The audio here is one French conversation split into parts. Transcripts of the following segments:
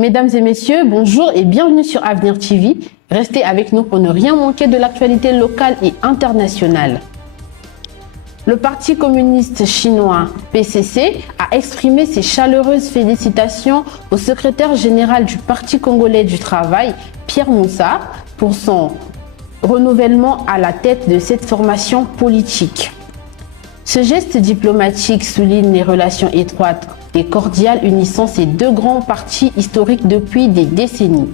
Mesdames et messieurs, bonjour et bienvenue sur Avenir TV. Restez avec nous pour ne rien manquer de l'actualité locale et internationale. Le Parti communiste chinois, PCC, a exprimé ses chaleureuses félicitations au secrétaire général du Parti congolais du travail, Pierre Moussa, pour son renouvellement à la tête de cette formation politique. Ce geste diplomatique souligne les relations étroites et cordiales unissant ces deux grands partis historiques depuis des décennies.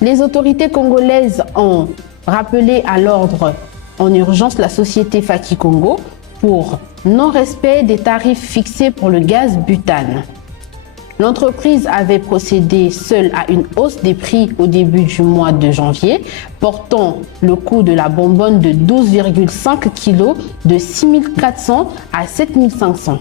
Les autorités congolaises ont rappelé à l'ordre en urgence la société Faki Congo pour non-respect des tarifs fixés pour le gaz butane. L'entreprise avait procédé seule à une hausse des prix au début du mois de janvier, portant le coût de la bonbonne de 12,5 kg de 6 400 à 7 500.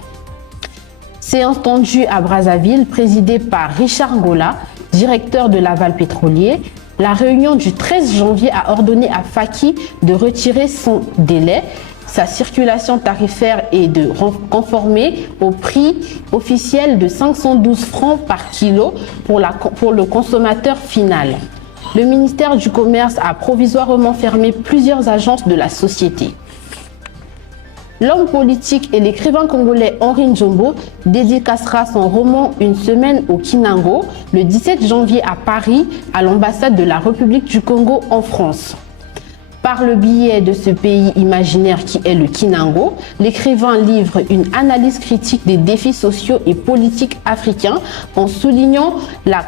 Séance tendue à Brazzaville, présidée par Richard Ngola, directeur de l'aval pétrolier. La réunion du 13 janvier a ordonné à Faki de retirer son délai, sa circulation tarifaire et de conformer au prix officiel de 512 francs par kilo pour le consommateur final. Le ministère du Commerce a provisoirement fermé plusieurs agences de la société. L'homme politique et l'écrivain congolais Henri Njombo dédicacera son roman Une semaine au Kinango le 17 janvier à Paris, à l'ambassade de la République du Congo en France. Par le biais de ce pays imaginaire qui est le Kinango, l'écrivain livre une analyse critique des défis sociaux et politiques africains en soulignant la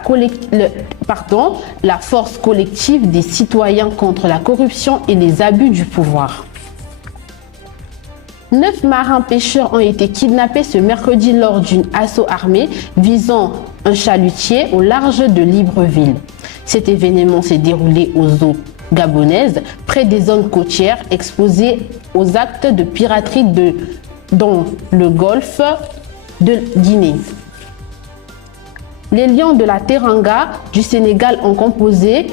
force collective des citoyens contre la corruption et les abus du pouvoir. 9 marins pêcheurs ont été kidnappés ce mercredi lors d'une assaut armée visant un chalutier au large de Libreville. Cet événement s'est déroulé aux eaux gabonaises, près des zones côtières exposées aux actes de piraterie dans le golfe de Guinée. Les Lions de la Teranga du Sénégal ont composté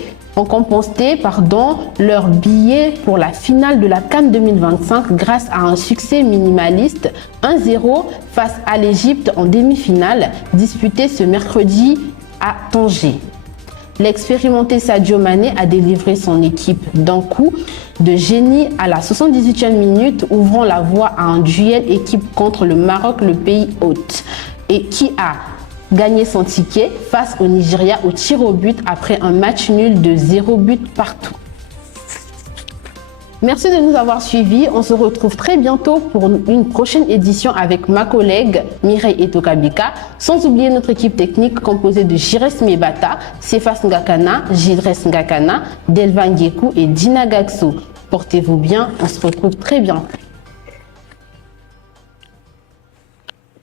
leur billet pour la finale de la CAN 2025 grâce à un succès minimaliste 1-0 face à l'Égypte en demi-finale disputée ce mercredi à Tanger. L'expérimenté Sadio Mané a délivré son équipe d'un coup de génie à la 78e minute, ouvrant la voie à un duel équipe contre le Maroc, le pays hôte, et qui a gagné son ticket face au Nigeria au tir au but après un match nul de 0 but partout. Merci de nous avoir suivis. On se retrouve très bientôt pour une prochaine édition avec ma collègue Mireille Etokabika, sans oublier notre équipe technique composée de Jires Mebata, Sefas Ngakana, Gilres Ngakana, Delvan Gekou et Dina Gaxou. Portez-vous bien, on se retrouve très bientôt.